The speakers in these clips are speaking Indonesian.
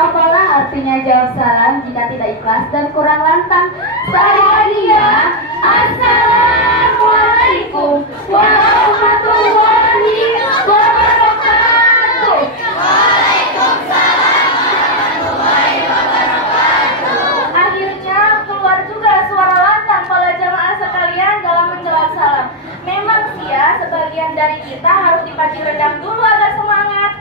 Apalah artinya jawab salam jika tidak ikhlas dan kurang lantang? Saya Assalamualaikum warahmatullahi wabarakatuh. Waalaikumsalam warahmatullahi wabarakatuh. Akhirnya keluar juga suara lantang para jamaah sekalian dalam menjawab salam. Memang sih ya, sebagian dari kita harus dipacu redam dulu agar semangat.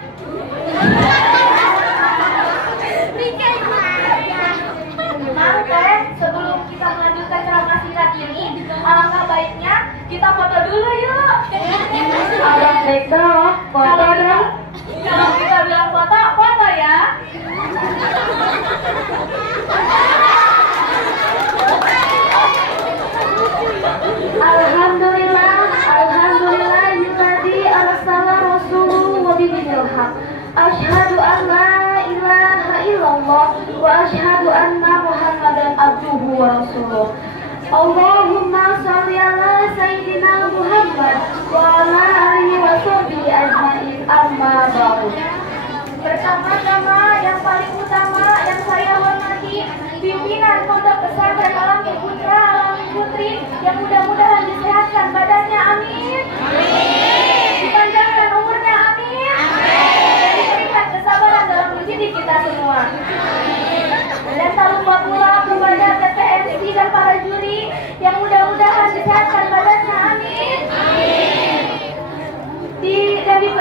Maaf sebelum kita melanjutkan ceramah singkat ini, alangkah baiknya kita foto dulu yuk. Baik dong, foto dong. Kalau kita bilang foto, foto ya. Alhamdulillah, alhamdulillahilladzi arsala rasulahu wa bidinil haq. Asyhadu an la ilaha illallah wa asyhadu anna Muhammadan abduhu wa rasuluh. Allahumma shalli ala sayyidina Muhammad wa ala alihi wa sahbihi ajmain, amma ba'du. Pertama-tama yang paling utama yang saya hormati pimpinan Pondok Pesantren Alami Putra Alami Putri yang mudah-mudahan disehatkan badannya, amin. Dipanjangkan umurnya, amin. Dan diberikan kesabaran dalam mendidik kita semua. Dan tak lupa pula kepada TPMC dan para juri yang mudah-mudahan disehatkan badannya, amin.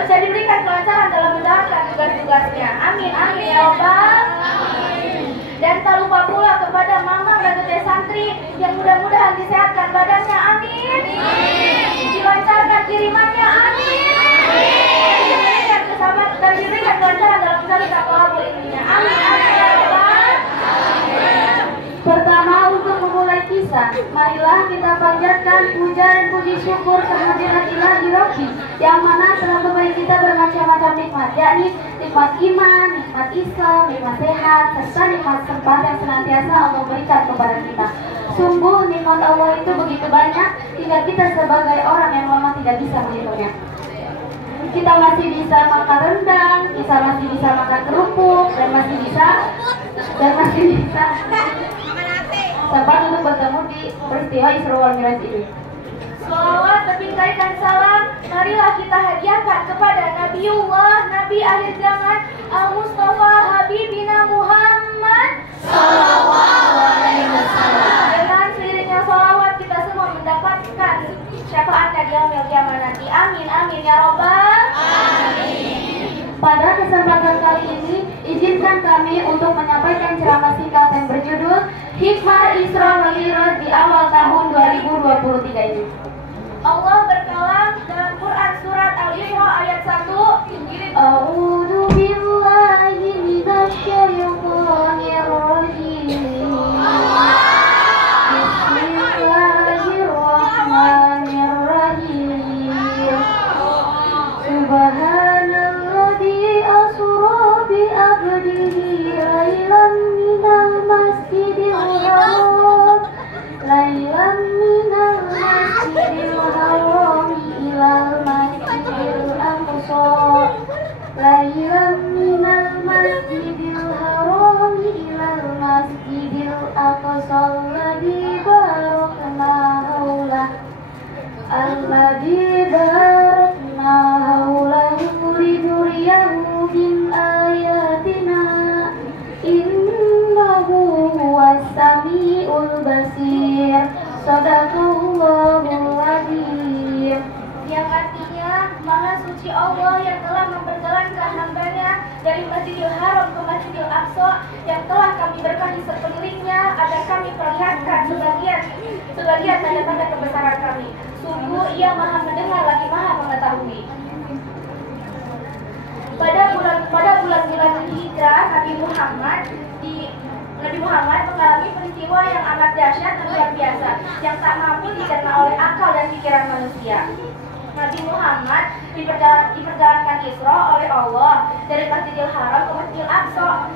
Dan diberikan kelancaran dalam menjalankan tugas-tugasnya, amin, amin ya Allah. Dan tak lupa pula kepada mama dan gede santri yang mudah-mudahan disehatkan badannya, amin. Dilancarkan kirimannya, amin. Diberikan kesabaran dan diberikan kelancaran dalam menjalankan tolabul ilminya, amin, amin ya Allah. Pertama, untuk memulai kisah, marilah kita panjatkan puja dan puji syukur kehadirat Ilahi Rabbi yang mana telah memberi kita bermacam-macam nikmat, yakni nikmat iman, nikmat Islam, nikmat sehat, serta nikmat sempat yang senantiasa Allah berikan kepada kita. Sungguh nikmat Allah itu begitu banyak hingga kita sebagai orang yang memang tidak bisa menghitungnya. Kita masih bisa makan rendang, kita masih bisa makan kerupuk, dan masih bisa sempat untuk bertemu di peristiwa Isra wal Mi'raj ini. Salawat dan salam marilah kita hadiahkan kepada Nabiullah, Nabi akhir zaman, Al-Mustafa Habibina Muhammad sallallahu alaihi wasallam. Dengan seiringnya salawat kita semua mendapatkan syafaatnya di yaumil qiyamah nanti. Amin, amin ya Rabbal alamin. Pada kesempatan kali ini, izinkan kami untuk menyampaikan ceramah singkat yang berjudul Hikmah Isra wal Mi'raj di awal tahun 2023 ini. Allah berkalam dalam Quran surat Al-Isra ayat 1. A'udzu billahi minasyaitonir rajim. Bismillahirrahmanirrahim. Subhanalladzi asra bi abdihi lailan minal masjidil haram ilal masjidil aqsa alladzi barakna haulahu linuriyahu min ayatina innahu huwas samiul basir. Shadaqallahul azim. Yang artinya Maha suci Allah yang telah memperjalankan hambanya dari Masjidil Haram ke Masjidil Aqsa yang telah kami berkahi sekelilingnya agar kami perlihatkan sebagian tanda-tanda kebesaran kami. Sungguh ia Maha mendengar lagi Maha mengetahui. Pada bulan Hijrah, Nabi Muhammad mengalami peristiwa yang amat dahsyat dan luar biasa yang tak mampu dicerna oleh akal dan pikiran manusia. Nabi Muhammad diperjalankan Isra oleh Allah dari Masjidil Haram ke Masjidil Aqsa.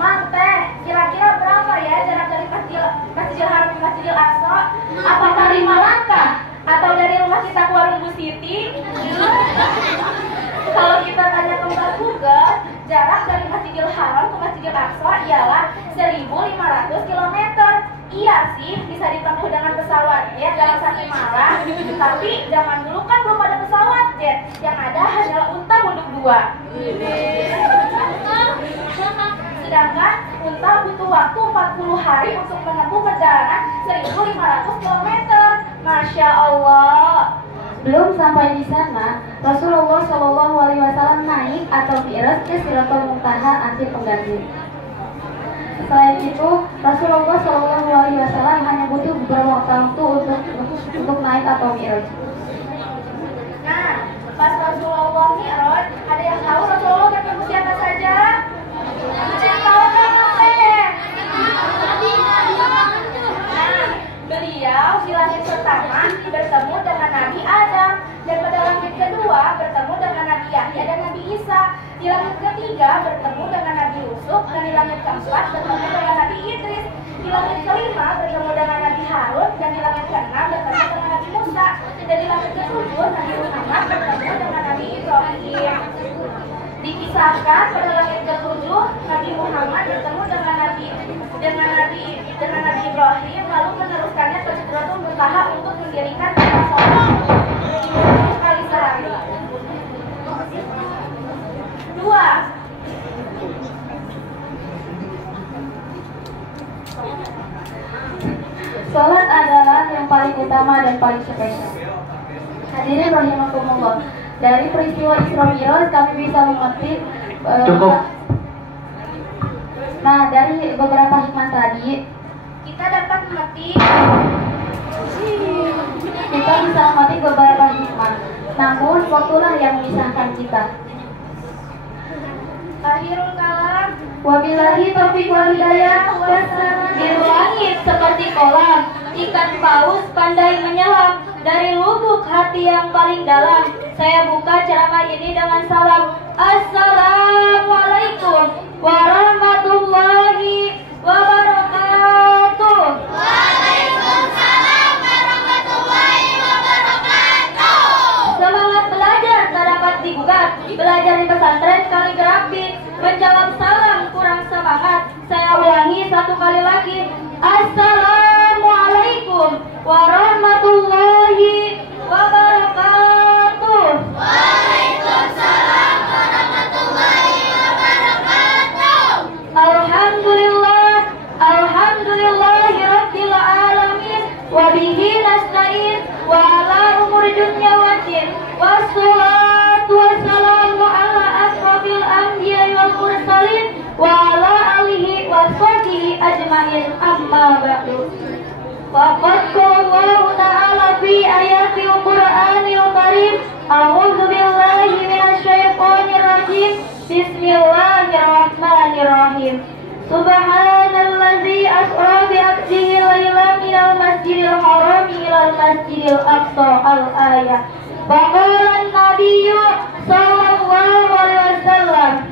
Mang teh, kira-kira berapa ya jarak dari Masjidil Haram ke Masjidil Aqsa? Apakah 5 langkah? Atau dari rumah kita ke warung Bu Siti? Kalau kita tanya ke Mbak Google, Jarak dari Masjidil Haram ke Masjidil Aqsa ialah 1.500 km. Iya sih, bisa ditempuh dengan pesawat jet dalam 1 malam. Tapi zaman dulu kan belum ada pesawat jet, yang ada hanyalah unta bunduk 2. Sedangkan unta butuh waktu 40 hari untuk menempuh perjalanan 1.500 km. Masya Allah. Belum sampai di sana, Rasulullah Shallallahu Alaihi Wasallam naik atau mi'raj ke Sidratul Muntaha anti pengganti. Selain itu, Rasulullah Shallallahu Alaihi Wasallam hanya butuh beberapa waktu untuk naik atau mi'raj. Nah, pas Rasulullah mi'raj, ada yang tahu Rasulullah ketemu siapa saja? Ada yang tahu kan? Nah, beliau di langit pertama bertemu dengan Nabi Adam, dan pada langit kedua bertemu dengan Nabi Yahya dan Nabi Isa. Di langit ketiga bertemu dengan Nabi Yusuf, dan di langit keempat bertemu dengan Nabi Idris. Di langit kelima bertemu dengan Nabi Harun, dan di langit keenam bertemu dengan Nabi Musa. Dan di langit ketujuh Nabi Muhammad bertemu dengan Nabi Ibrahim. Dikisahkan pada langit ketujuh Nabi Muhammad bertemu dengan Nabi Ibrahim, lalu meneruskannya ke Sidratul Muntaha untuk mendirikan sholat sekali sehari. 2. Salat adalah yang paling utama dan paling spesial. Hadirin rahimakumullah, dari peristiwa Isra Mi'raj kami bisa mengerti Cukup. Nah, dari beberapa hikmah tadi Kita dapat memetik beberapa hikmah. Namun, waktulah yang memisahkan kita. akhirul kalam. Wabillahi taufiq wal hidayah. Biru langit seperti kolam, ikan paus pandai menyelam. Dari lubuk hati yang paling dalam, saya buka ceramah ini dengan salam. Assalamualaikum warahmatullahi wabarakatuh. Waalaikumsalam warahmatullahi wabarakatuh. Semangat belajar tak dapat digugat. Belajar di pesantren kaligrafi. Menjawab salam kurang semangat. Saya ulangi satu kali lagi. Assalamualaikum warahmatullahi wabarakatuh. Waalaikumsalam warahmatullahi wabarakatuh. Alhamdulillah, alhamdulillahi rabbil alamin. Wabihi nasta'in wa ala umuri dunya waddin. Wassalatu wassalamu ala asrofil anbiya wal mursalin wa ala alihi wa sahbihi ajma'in, amma ba'du. Waqad qala ta'ala fi ayatil Qur'anil Karim, a'udzu billahi minasy syaithanir rajim. Bismillahirrahmanirrahim. Subhanallazi asra bi 'abdihi lailan minal masjidil haram ilal masjidil aqsa al-ayah. Faqala an-nabiyyu sallallahu alaihi wasallam,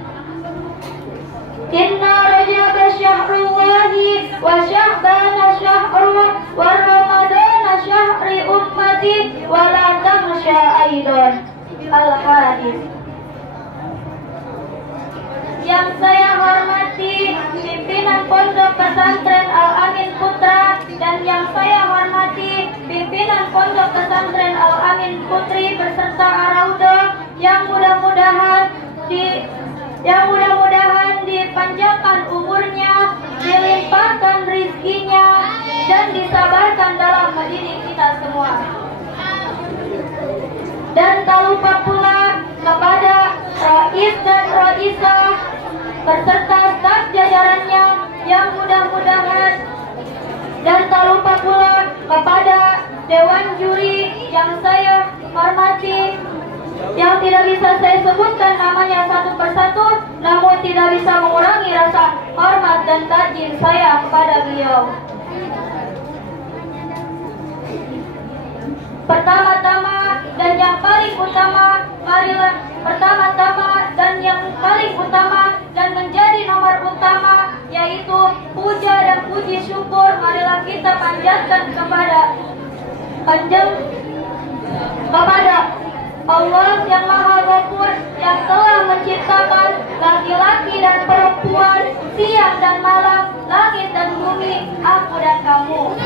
inna rajaba syahrullahi wa sya'bana syahru wa ramadana syahri ummati wa la tamsha aidan. Al-Hadis. Yang saya hormati pimpinan Pondok Pesantren Al-Amin Putra, dan yang saya hormati pimpinan Pondok Pesantren Al-Amin Putri beserta Araudo, yang mudah-mudahan dipanjangkan umurnya, dilimpahkan rizkinya, dan disabarkan dalam mendidik kita semua. Dan tak lupa pula kepada Rais dan Raisah beserta staf jajarannya yang mudah-mudahan, dan tak lupa pula kepada Dewan Juri yang saya hormati, yang tidak bisa saya sebutkan namanya satu persatu, namun tidak bisa mengurangi rasa hormat dan takjim saya kepada beliau. Pertama-tama dan yang paling utama, marilah pertama-tama dan yang paling utama dan menjadi nomor utama, yaitu puja dan puji syukur, marilah kita panjatkan kepada Allah yang Maha Ghafur, yang telah menciptakan laki-laki siang dan malam, langit dan bumi, aku dan kamu.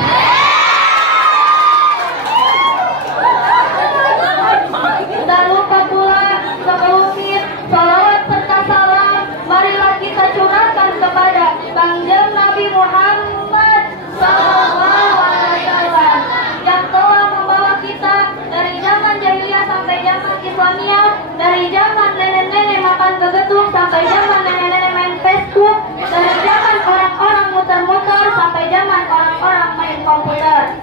Tak lupa pula sekelumit salawat serta salam, marilah kita curahkan kepada Kangjeng Nabi Muhammad Sallallahu Alaihi Wasallam yang telah membawa kita dari zaman jahiliyah sampai zaman Islamiyah, dari zaman nenek-nenek makan begetuk sampai zaman nenek-nenek main Facebook, dari zaman orang-orang muter-muter sampai zaman orang-orang main komputer.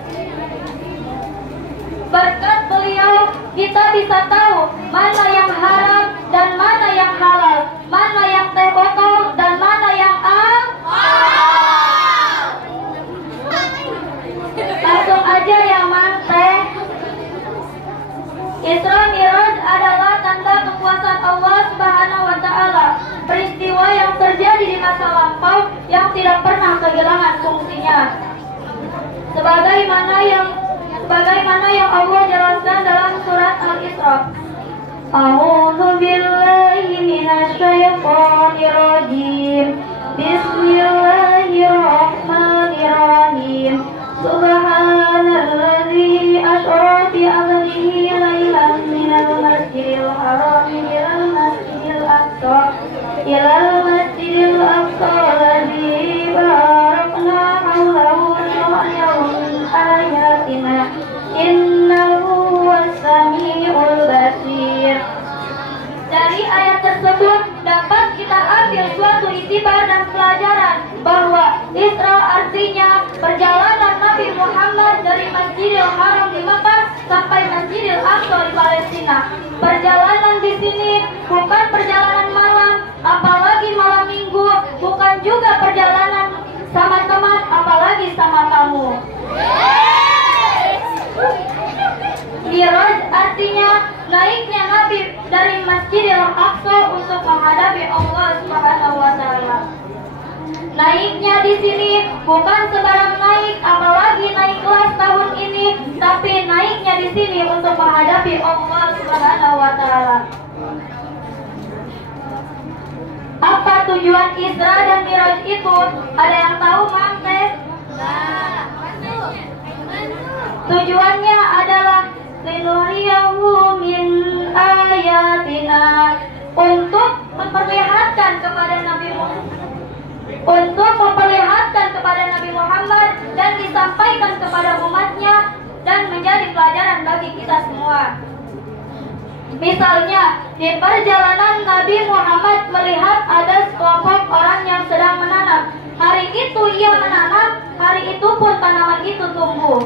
Berkat beliau, kita bisa tahu mana yang haram dan mana yang halal, mana yang teh botol dan mana yang langsung aja yang manteh. Isra Mi'raj adalah tanda kekuasaan Allah Subhanahu wa Ta'ala, peristiwa yang terjadi di masa lampau yang tidak pernah kehilangan fungsinya. Sebagaimana yang Allah jelaskan dalam surat Al-Isra. A'udzu billahi minasy syaithanir rajim. Bismillahirrahmanirrahim. Subhanalladzi asra bi 'abdihi lailan minal masjidil haram ilal masjidil aqsa alladzi barakna hawlahu linuriyahum ayatina innahu was-sami'ul basir. Dari ayat tersebut dapat kita ambil suatu iktibar dan pelajaran bahwa Isra artinya perjalanan Nabi Muhammad dari Masjidil Haram di Makkah sampai Masjidil Aqsa di Palestina. Perjalanan di sini bukan perjalanan malam, apalagi malam minggu, bukan juga perjalanan sama teman, apalagi sama kamu. Mi'raj artinya naiknya Nabi dari Masjidil Aqsa untuk menghadapi Allah Subhanahu wa Ta'ala. Naiknya di sini bukan sembarang naik, apalagi naik kelas tahun ini, tapi naiknya di sini untuk menghadapi Allah Subhanahu wa Ta'ala. Apa tujuan Isra dan Mi'raj itu? Ada yang tahu, Mante? Tujuannya adalah linuriyahu min ayatina, untuk memperlihatkan kepada Nabi Muhammad dan disampaikan kepada umatnya dan menjadi pelajaran bagi kita semua. Misalnya di perjalanan Nabi Muhammad melihat ada sekelompok orang yang sedang menanam. Hari itu ia menanam, hari itu pun tanaman itu tumbuh.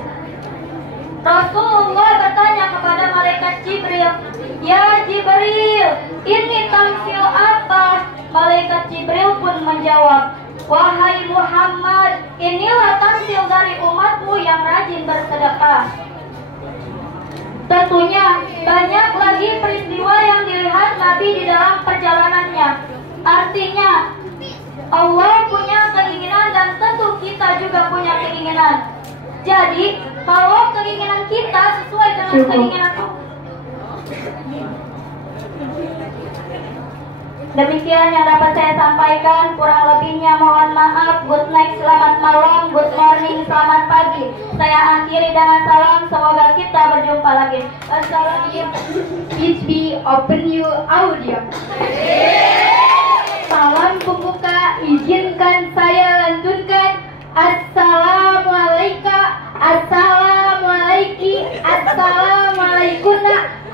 Rasulullah bertanya kepada malaikat Jibril, "Ya Jibril, ini tamsil apa?" Malaikat Jibril pun menjawab, "Wahai Muhammad, inilah tamsil dari umatmu yang rajin bersedekah." Tentunya banyak lagi peristiwa yang dilihat Nabi di dalam perjalanannya. Artinya Allah punya keinginan dan tentu kita juga punya keinginan. Jadi kalau keinginan kita sesuai dengan keinginan Allah. Demikian yang dapat saya sampaikan, kurang lebihnya mohon maaf. Good night, selamat malam. Good morning, selamat pagi. Saya akhiri dengan salam, semoga kita berjumpa lagi. Assalamualaikum. Please open your audio. Salam pembuka, izinkan saya lantunkan. Assalamualaikum,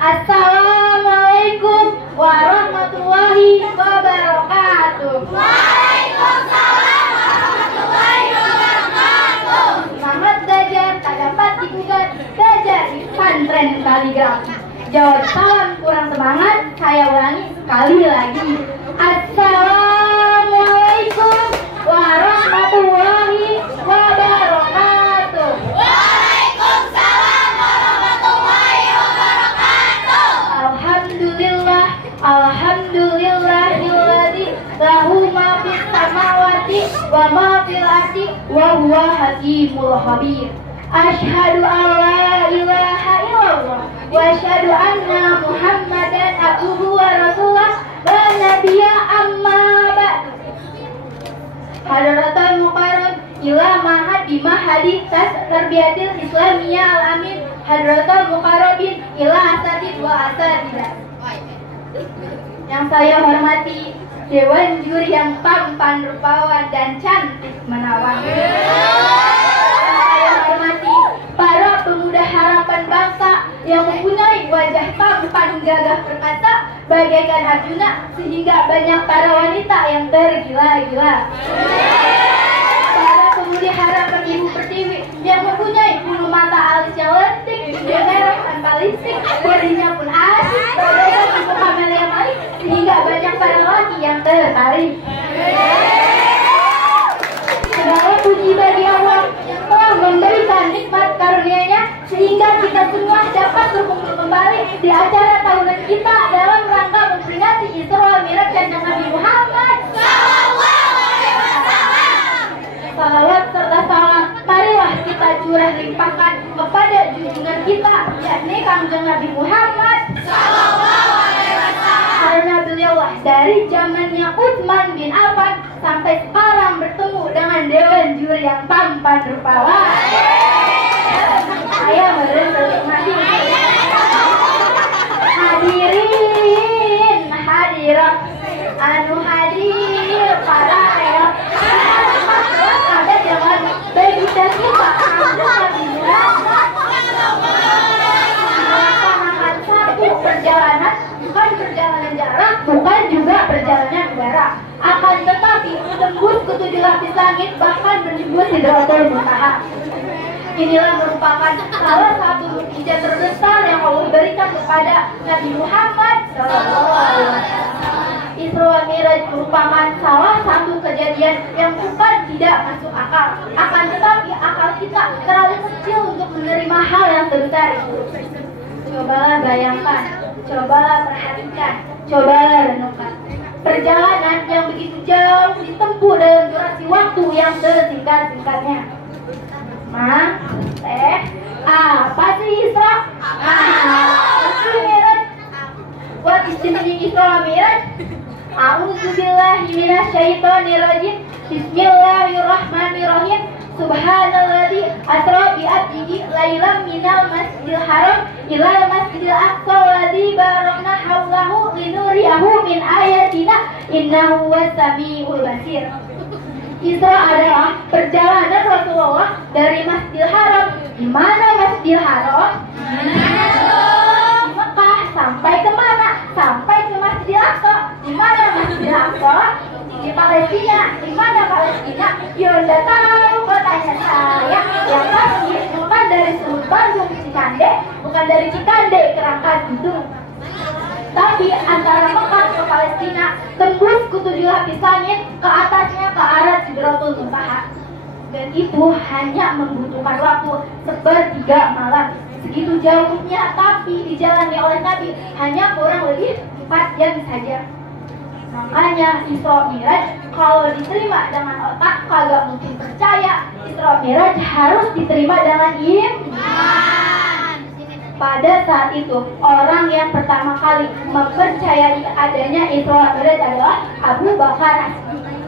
Assalamualaikum warahmatullahi wabarakatuh. Waalaikumsalam warahmatullahi wabarakatuh. Selamat belajar, tak dapat digugat, belajar di pesantren kaligrafi. Jawab salam kurang semangat, saya ulangi sekali lagi. Assalamualaikum warahmatullahi wabarakatuh. Waalaikumsalam warahmatullahi wabarakatuh. Alhamdulillah, alhamdulillahilladzi lahu ma fis samawati wa ma fil ardi wa huwa hakimul khabir. Asyhadu an la ilaha illallah wa asyhadu anna Muhammadan abduhu wa rasuluh la nabiyya amma ba'du. ila mahad bima hadis tarbiyatil islamiyah al-amin hadratul mukarrabin ila asatid wa asatidah. Yang saya hormati Dewan Juri yang tampan, rupawan, dan cantik menawan. Yang saya hormati para pemuda harapan bangsa yang mempunyai wajah tampan gagah perkasa bagaikan Arjuna sehingga banyak para wanita yang tergila-gila. Para pemudi harapan Ibu Pertiwi yang mempunyai bulu mata alis yang lentik, dia merah tanpa listrik, bodinya pun asik, bagaikan ibu kamel yang manis sehingga banyak para laki yang tertarik. Segala puji bagi Allah yang telah memberikan nikmat karunia-Nya sehingga kita semua dapat berkumpul kembali di acara tahunan kita dalam rangka memperingati Isra Mi'raj Nabi Muhammad. Salawat serta salam marilah kita curah limpahkan kepada junjungan kita yakni Kangjeng Nabi Muhammad karena beliaulah dari zamannya Utsman bin Affan sampai sekarang bertemu dengan Dewan Juri yang tampan rupawan. Saya menikmati hadirin hadirat anu hadir para reok ada jangan bagi kita Nabi Muhammad melaksanakan satu perjalanan bukan perjalanan jarak bukan juga perjalanan udara akan tetapi tembus ke 7 lapis langit bahkan menembus Sidratul Muntaha. Inilah merupakan salah satu mukjizat terbesar yang Allah berikan kepada Nabi Muhammad SAW. Isra Mi'raj merupakan salah satu kejadian yang bukan tidak masuk akal. Akan tetapi akal kita terlalu kecil untuk menerima hal yang sebesar itu. Cobalah bayangkan, cobalah perhatikan, cobalah renungkan. Perjalanan yang begitu jauh ditempuh dalam durasi waktu yang sesingkat-singkatnya. Apa sih Isra? Mi'raj. What is the meaning Isra Mi'raj? A'udzubillahi minasyaitonirrajim. Bismillahirrahmanirrahim. Subhanalladzi asra bi 'abdihi lailan minal masjidil haram ilal masjidil aqsa alladzi barakna haulahu linuriyahu min ayatina innahu was-sami'ul basir. Isra adalah perjalanan Rasulullah dari Masjidil Haram. Di mana Masjidil Haram? Di Mekah. Sampai ke mana? Sampai ke Masjidil Aqsa. Di mana Masjidil Aqsa? Di Palestina. Di mana Palestina? Yonda tahu kotanya saya. Yang pasti bukan dari Sumut Bandung Cikande, bukan dari Cikande ke Rangkas Bitung. Tapi antara Mekah ke Palestina tembus ke 7 lapis langit, ke atasnya ke arah Sidratul Muntaha. Dan itu hanya membutuhkan waktu sepertiga malam. Segitu jauhnya tapi dijalani oleh Nabi hanya kurang lebih 4 jam saja. Makanya Isra Mi'raj kalau diterima dengan otak kagak mungkin percaya. Isra Mi'raj harus diterima dengan iman. Pada saat itu, orang yang pertama kali mempercayai adanya Isra Mi'raj adalah Abu Bakar.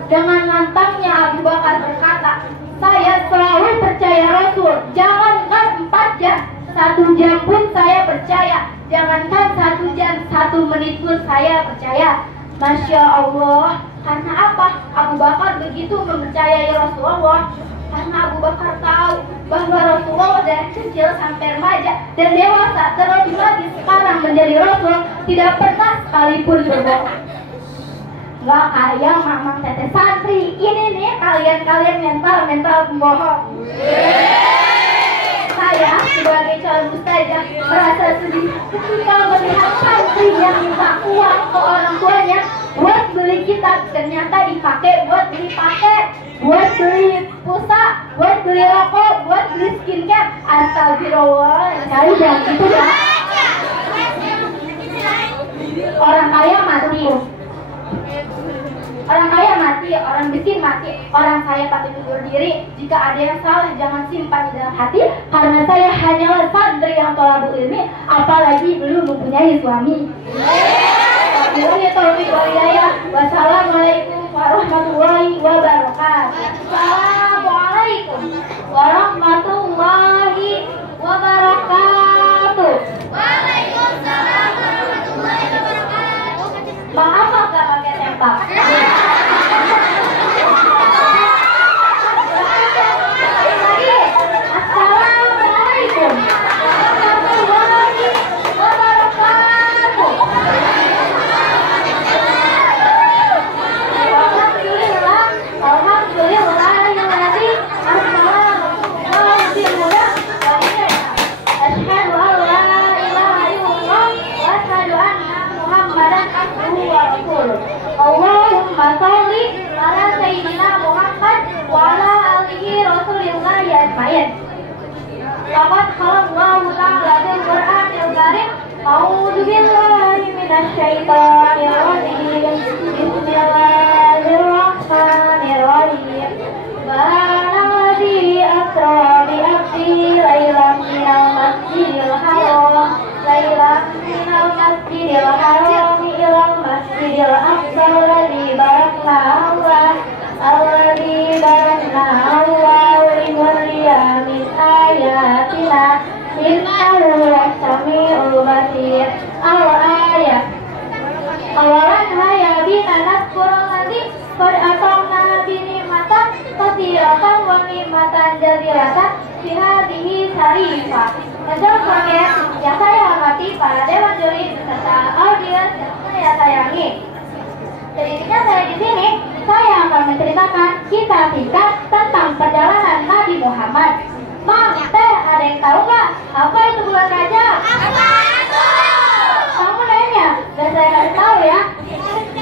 Dengan lantangnya Abu Bakar berkata, saya selalu percaya Rasul, jangankan 4 jam, 1 jam pun saya percaya. Jangankan 1 jam, 1 menit pun saya percaya. Masya Allah, karena apa? Abu Bakar begitu mempercayai Rasulullah. Karena Abu Bakar tahu bahwa Rasulullah dari kecil sampai remaja dan dewasa terlebih lagi sekarang menjadi Rasul tidak pernah sekalipun berbohong. Gak kayak mamang teteh santri. Ini nih kalian mental pembohong. Saya sebagai calon ustazah merasa sedih ketika melihat santri yang minta uang ke orang tuanya buat beli kitab, ternyata dipakai buat beli paket, buat beli pulsa, buat beli rokok, buat beli skincare. Astagfirullah, cari jangan gitu ya. Orang kaya mati. Orang kaya mati, orang miskin mati, orang kaya patut undur diri. Jika ada yang salah jangan simpan di dalam hati, karena saya hanyalah santri yang thalabul ilmi, apalagi belum mempunyai suami. Wassalamualaikum warahmatullahi wabarakatuh. Assalamualaikum. warahmatullahi wabarakatuh. Waalaikumsalam warahmatullahi wabarakatuh. Maaf agak pakai tempat. Assalamualaikum warahmatullahi wabarakatuh. Alhamdulillahilladzi arsala rasulahu bil huda wa dinil haq. Asyhadu an la ilaha illallah wa asyhadu anna Muhammadan abduhu wa rasuluh. Allahumma sholli ala sayyidina Muhammad wa ala alihi rasulillahi ajmain. Laqad khalaqallahu ta'ala fil Qur'anil Karim. A'udzu billahi minasy syaithanir rajim. Bismillahirrahmanirrahim. Subhanalladzi asra bi 'abdihi lailan minal masjidil haram ilal masjidil aqsa alladzi barakna linuriya min ayatina innahu was-sami'ul basir. Al-ayat. Awalan haya bina naskurul ladzi qad atamna bi ni'matan katsiratan wa ni'matan jazilatan fi hadhihi sarifah. Menjawab pertanyaan yang saya hormati para dewan juri serta audiens yang saya sayangi. Sedikitnya saya di sini, saya akan menceritakan kisah singkat tentang perjalanan Nabi Muhammad. Mam, teh, ada yang tahu nggak apa itu bulan Rajab? Apa itu? Kamu nanya, dan saya kasih tahu ya.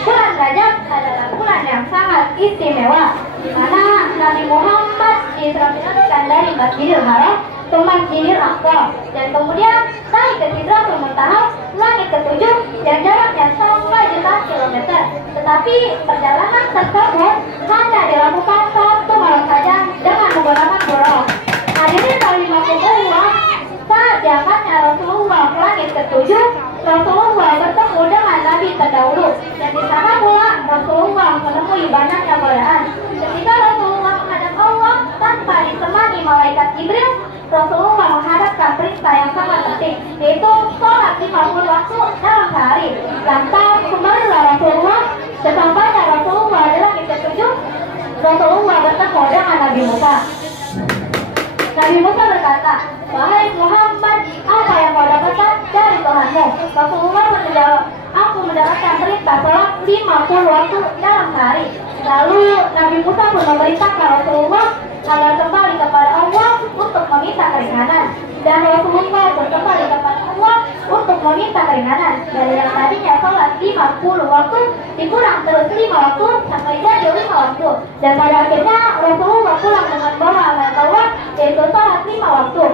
Bulan Rajab adalah bulan yang sangat istimewa, di mana Nabi Muhammad ditranslatkan dari Masjidil Haram ke Masjidil Aqsa, dan kemudian naik ke Sidratul Muntaha, langit ketujuh yang jaraknya sampai jutaan kilometer. Tetapi perjalanan tersebut hanya dilakukan satu malam saja dengan menggunakan burung. Hadirin rahimakumullah, saat diangkatnya Rasulullah ke langit ketujuh, Rasulullah bertemu dengan Nabi terdahulu, dan di sana pula Rasulullah menemui banyaknya godaan. Ketika Rasulullah menghadap Allah tanpa ditemani malaikat Jibril, Rasulullah menghadapkan perintah yang sangat penting, yaitu sholat 50 waktu dalam sehari. Lantas kembalilah Rasulullah. Sesampainya Rasulullah di langit ketujuh, Rasulullah bertemu dengan Nabi Musa. Nabi Musa berkata, "Wahai Muhammad, apa yang kau dapatkan dari Tuhanmu?" Rasulullah menjawab, "Aku mendapatkan perintah sholat 50 waktu dalam sehari." Lalu Nabi Musa pun memerintahkan Rasulullah agar kembali kepada Allah untuk meminta keringanan, dan Rasulullah pun kembali kepada Allah untuk meminta keringanan. Dari yang tadinya sholat 50 waktu dikurang terus 5 waktu sampai jadi 5 waktu, dan pada akhirnya Rasulullah pulang dengan bawa amal Allah, yaitu sholat 5 waktu.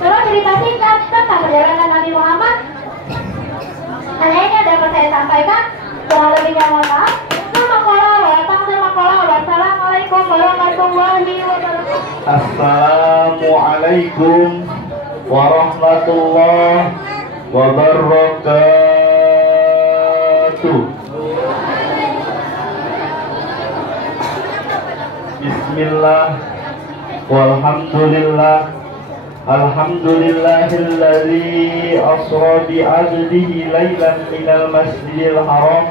Kalau cerita singkat tentang perjalanan Nabi Muhammad, hanya ini yang dapat saya sampaikan. Kurang lebihnya mohon maaf. Wassalamualaikum warahmatullahi wabarakatuh. Assalamualaikum warahmatullahi wabarakatuh. Bismillah walhamdulillah. Alhamdulillahilladzi asra bi 'abdihi lailan minal masjidil haram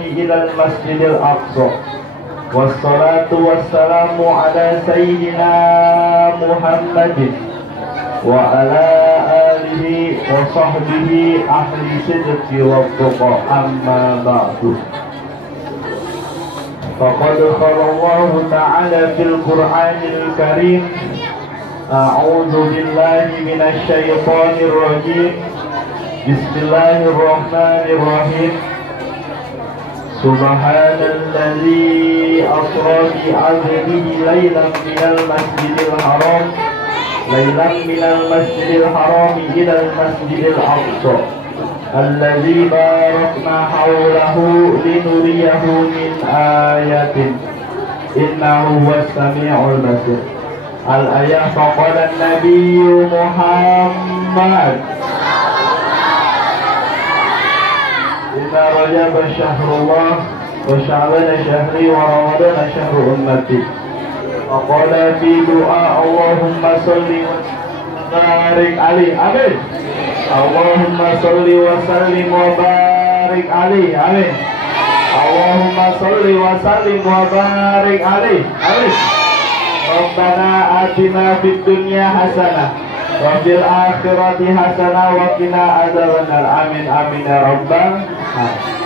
ilal masjidil aqsa. Wassalatu wassalamu ala sayyidina Muhammadin wa ala alihi wa sahbihi ahli sidqi wa tuqa, amma ba'du. Faqad qala Allah ta'ala fil Qur'anil Karim, a'udzu billahi minasy syaithanir rajim. Bismillahirrahmanirrahim. Subhanalladzi asra bi 'abdihi lailan minal masjidil haram ilal masjidil aqsa alladzi barakna hawlahu linuriyahu min ayatin innahu was-sami'ul basir. Al-ayah. Faqala an-nabiyyu Muhammad inna rajab syahrullah wa sya'ban syahri wa ramadhan syahru ummati وقال في دعاء اللهم صل وبارك عليه آمين اللهم صل وسلم وبارك عليه آمين اللهم صل وسلم وبارك عليه آمين ربنا آتنا في الدنيا حسنة وفي الآخرة حسنة وقنا عذاب النار آمين آمين ya rabbal alamin.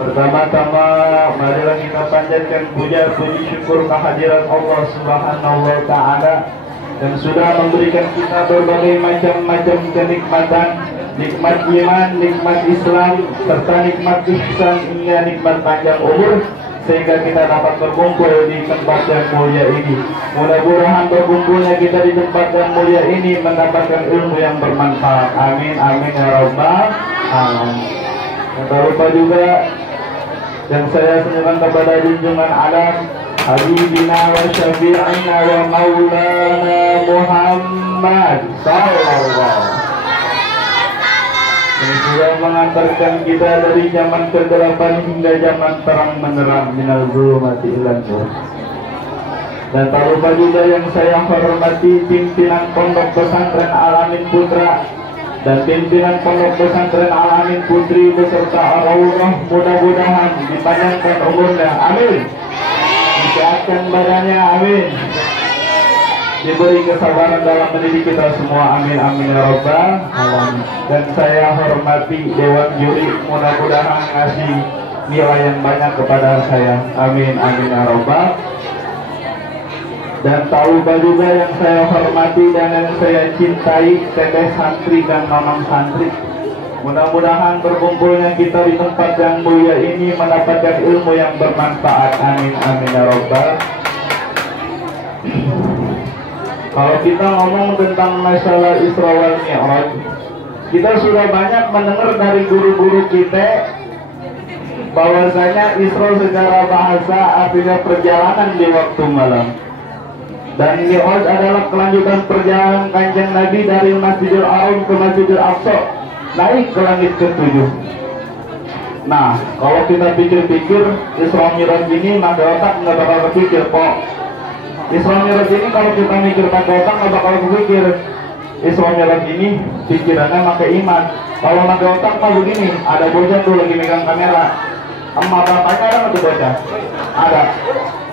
Pertama-tama marilah kita panjatkan puja puji syukur kehadirat Allah Subhanahu wa taala yang sudah memberikan kita berbagai macam kenikmatan, nikmat iman, nikmat Islam, serta nikmat ihsan hingga nikmat panjang umur sehingga kita dapat berkumpul di tempat yang mulia ini. Mudah-mudahan berkumpulnya kita di tempat yang mulia ini mendapatkan ilmu yang bermanfaat. Amin amin ya rabbal alamin. Tak lupa juga yang saya senyumkan kepada junjungan alam Habibina wa syafi'ina wa maulana Muhammad sallallahu yang sudah mengantarkan kita dari zaman kegelapan hingga zaman terang menerang minal zulumati ilan nur. Dan tak lupa juga yang saya hormati pimpinan Pondok Pesantren Al-Amin Putra dan pimpinan Pondok Pesantren Al-Amin Putri beserta Allah, mudah-mudahan dipanjangkan umurnya, amin, disehatkan badannya, amin, diberi kesabaran dalam mendidik kita semua, amin amin ya rabbal alamin. Dan saya hormati Dewan Juri, mudah-mudahan ngasih nilai yang banyak kepada saya, amin amin ya rabbal. Dan tak lupa juga yang saya hormati dan yang saya cintai teteh santri dan mamang santri. Mudah-mudahan berkumpulnya kita di tempat yang mulia ini mendapatkan ilmu yang bermanfaat. Amin amin ya rabbal. Kalau kita ngomong tentang masalah Isra wal Mi'raj, kita sudah banyak mendengar dari guru-guru kita bahwasanya Isra secara bahasa artinya perjalanan di waktu malam. Dan Mi'raj adalah kelanjutan perjalanan Kanjeng Nabi dari Masjidil Haram ke Masjidil Aqsa, naik ke langit ke-7. Nah, kalau kita pikir-pikir Isra Mi'raj ini maka otak nggak bakal kepikir kok. Isra Mi'raj ini kalau kita mikir pakai otak nggak bakal kepikir. Isra Mi'raj ini pikirannya pakai iman. Kalau pakai otak mah begini, ada bocah tuh lagi megang kamera. Emak bapaknya ada nggak tuh bocah? Ada.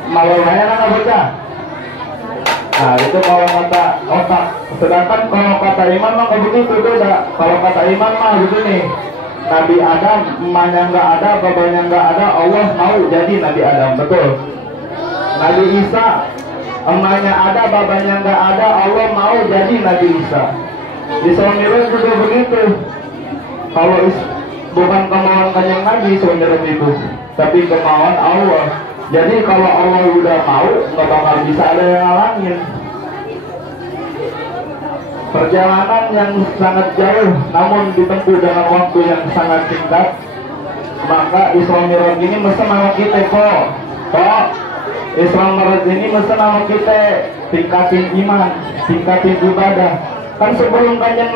Emak bapaknya ada nggak bocah? Nah itu kalau kata otak. Sedangkan kalau kata iman mah begitu beda. Kalau kata iman mah begini, Nabi Adam emaknya nggak ada, bapaknya nggak ada, Allah mau jadi Nabi Adam, betul. Nabi Isa emaknya ada, bapaknya nggak ada, Allah mau jadi Nabi Isa. Isra Mi'raj juga begitu. Kalau bukan kemauan Kanjeng Nabi Isra Mi'raj itu, tapi kemauan Allah. Jadi kalau Allah udah mau, nggak bakal bisa ada yang ngalangin. Perjalanan yang sangat jauh, namun ditempuh dengan waktu yang sangat singkat. Maka Isra Mi'raj ini mesen sama kita kok. Isra Mi'raj ini mesen sama kita tingkatin iman, tingkatin ibadah. Kan sebelum Kanjeng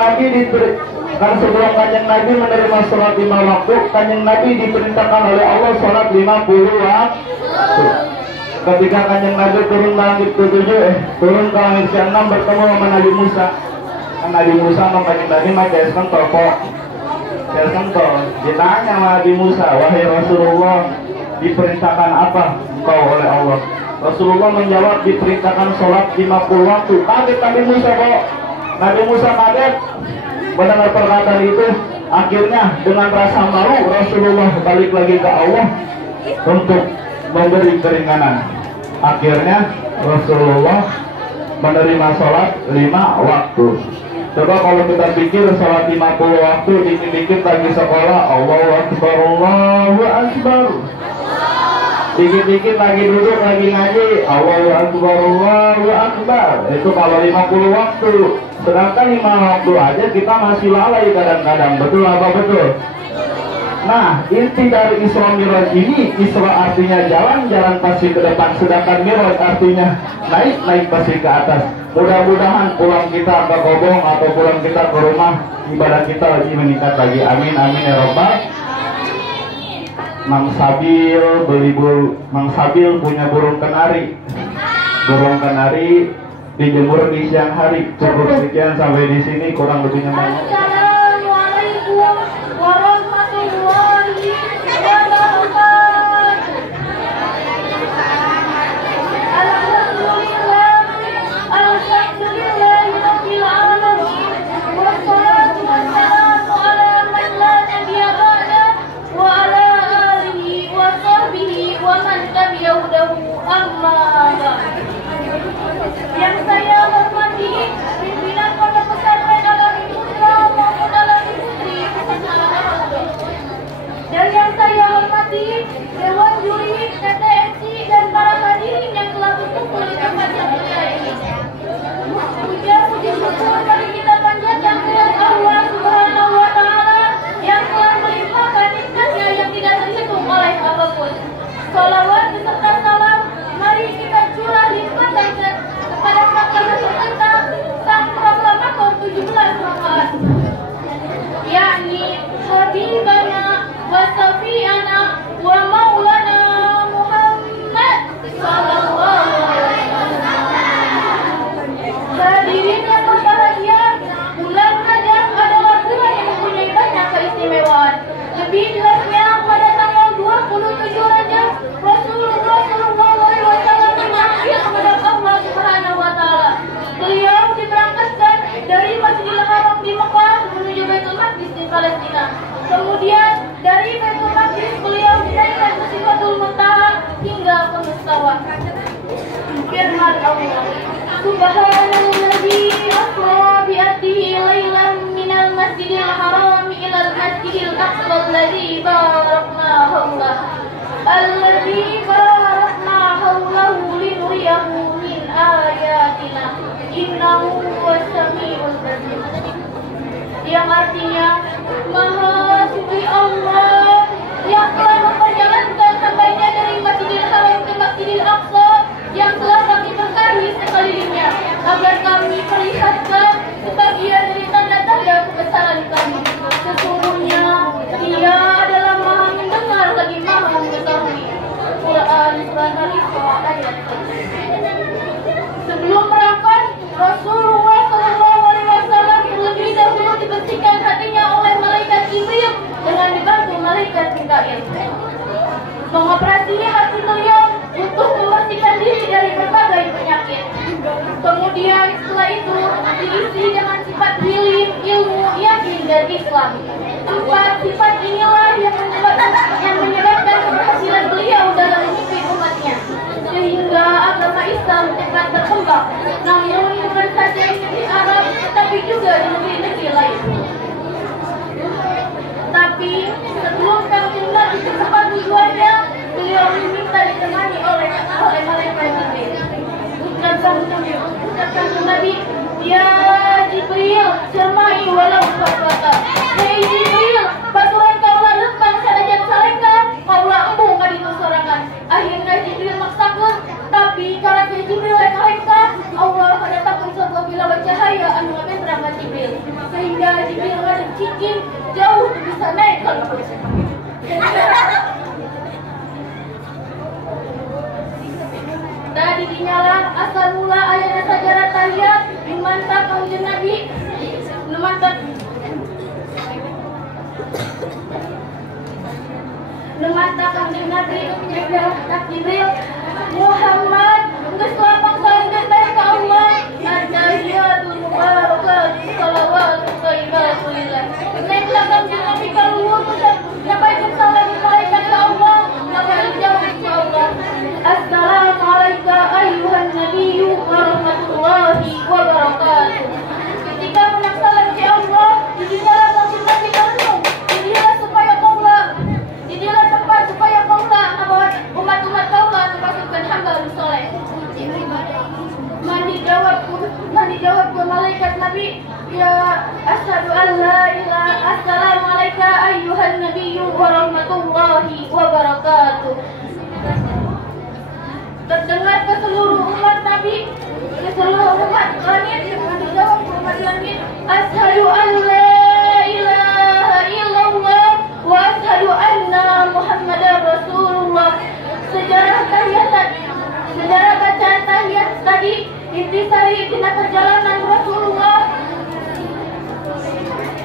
Nabi menerima sholat 5 waktu, Kanjeng Nabi diperintahkan oleh Allah sholat 50 waktu. Ketika Kanjeng Nabi turun langit ke-7, turun ke langit ke-6 bertemu sama Nabi Musa. Nabi Musa sama Kanjeng Nabi pakai sentol kok. Ditanya sama Nabi Musa, wahai Rasulullah, diperintahkan apa engkau oleh Allah? Rasulullah menjawab, diperintahkan sholat 50 waktu. Kaget Nabi Musa kok. Nabi Musa kaget mendengar perkataan itu. Akhirnya dengan rasa malu Rasulullah balik lagi ke Allah untuk memberi keringanan. Akhirnya Rasulullah menerima sholat 5 waktu. Coba kalau kita pikir sholat 50 waktu, dikit-dikit lagi sekolah Allahu Akbar, Allahu Akbar, dikit-dikit lagi duduk lagi ngaji Allahu Akbar, Allahu Akbar. Itu kalau 50 waktu. Sedangkan 5 waktu aja kita masih lalai kadang-kadang. Betul apa betul? Nah, inti dari Isra Mi'raj ini, Isra artinya jalan, jalan pasti ke depan. Sedangkan Mi'raj artinya naik, naik pasti ke atas. Mudah-mudahan pulang kita ke Gobong atau pulang kita ke rumah, ibadah kita lagi meningkat lagi. Amin, amin ya rabbal. Mang Sabil punya burung kenari. Gorong Kenari dijemur di siang hari. Cukup sekian sampai di sini, kurang lebihnya mohon. Assalamualaikum warahmatullahi wabarakatuh. Alhamdulillahirabbil alamin. Wassalatu wassalamu ala man la nabiyya ba'da wa ala alihi wa sahbihi wa man tabi'ahu amma ba'd. Yang saya hormati pimpinan Pondok Pesantren Al-Arif Putra maupun Al-Arif Putri Pesantren Al-Arif. Dan yang saya hormati Dewan Juri, TTMC dan para hadirin yang telah berkumpul di tempat yang mulia ini. Puji syukur mari kita panjatkan kepada Allah Subhanahu wa Ta'ala yang telah melimpahkan nikmatnya yang tidak terhitung oleh apapun. Salawat beserta salam mari kita curah limpahkan kepada proklamasi tentang sang proklamator 17 Maret, yakni Habibana wa Safiana wa Maulana Muhammad sallallahu alaihi wasallam. Hadirin yang berbahagia, bulan Rajab adalah bulan yang mempunyai banyak keistimewaan. Lebih jelasnya pada tanggal 27 Rajab Rasulullah SAW memanggil kepada Allah Subhanahu wa Ta'ala. Beliau diberangkatkan dari Masjidil Haram di Mekah menuju Baitul Maqdis di Palestina. Kemudian dari Baitul Maqdis beliau dinaikkan ke Sidratul Muntaha hingga ke Mustawa. Firman Allah, Subhanalladzi asra bi abdihi lailan minal Masjidil Haram ilal Masjidil Aqsa alladzi barakna hawlahu. Alladzi barakna hawlahu linuriyahu min ayatina innahu was-sami'ul basir. Yang artinya Maha Suci Allah yang telah memperjalankan hambanya dari Masjidil Haram ke Masjidil Aqsa yang telah kami berkahi sekelilingnya agar kami perlihatkan sebagian dari tanda-tanda kebesaran kami. Sesungguhnya Dia adalah Maha mendengar lagi Maha mengetahui. Quran Surah Al-Isra ayat 1. Sebelum berangkat, Rasulullah SAW terlebih dahulu dibersihkan hatinya oleh malaikat Jibril dengan dibantu malaikat Mikail. Mengoperasi hati beliau untuk membersihkan diri dari berbagai penyakit. Kemudian setelah itu diisi dengan sifat hilim, ilmu, yakin, dan Islam. 4 sifat inilah yang menyebabkan keberhasilan beliau dalam memimpin umatnya, sehingga agama Islam cepat berkembang. Namun bukan saja di negeri Arab, tapi juga di negeri-negeri lain. Tapi sebelum Kanjeng Nabi ke tempat tujuannya, beliau diminta ditemani oleh malaikat Jibril. Ucap Kanjeng Nabi, Ya Jibril, cermai walau kata. Hei Jibril, baturan kaulah lempang sanajan salengka, kaulah embung kaditu sorangan. Akhirnya Jibril maksakeun, tapi karena Jibril lengka-lengka, Allah menetapkan sebuah bilawan cahaya anu ngabentrang ka Jibril, sehingga Jibril ngadeg cicing jauh bisa naik ke langit. Tadi dinyala asal mula ayatnya sajaran tahiyat dimantap Kanjeng Nabi Numantap Kanjeng Nabi tak Jibril Muhammad geus lapang saeunggeus bae ka Allah at-tahiyatul mubarakatuh shalawatu thayyibatun lillah. Nek Kanjeng Nabi kaluhur nyampaikeun salam malaikat ka Allah maka dijawab ku Allah, Assalamualaikum ayyuhan nabiyyu wa rahmatullahi wa barakatuh. Ketika menang salam ke Allah, didilah Kanjeng Nabi kaluhur, didilah supaya kaulah, didilah tempat supaya kaulah ngabawa umat-umat kaulah termasukkan hamba soleh. Mandi jawab ke malaikat Nabi, Ya asyhadu an la ilaha assalamualaikum ayyuhan nabiyyu wa rahmatullahi wa barakatuh. Terdengar ke seluruh umat Nabi, ke seluruh umat langit, dijawab umat langit, asyhadu an la ilaha illallah wa asyhadu anna Muhammadar Rasulullah. Sejarah bacaan tahiyat intisari dina perjalanan Rasulullah.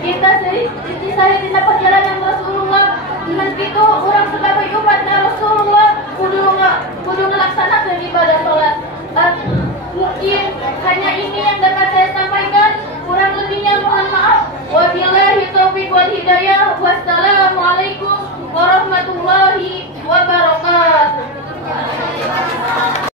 Intisari dina perjalanan Rasulullah. Dengan itu orang sebagai umatnya Rasulullah kudu ngelaksanakeun ibadah salat.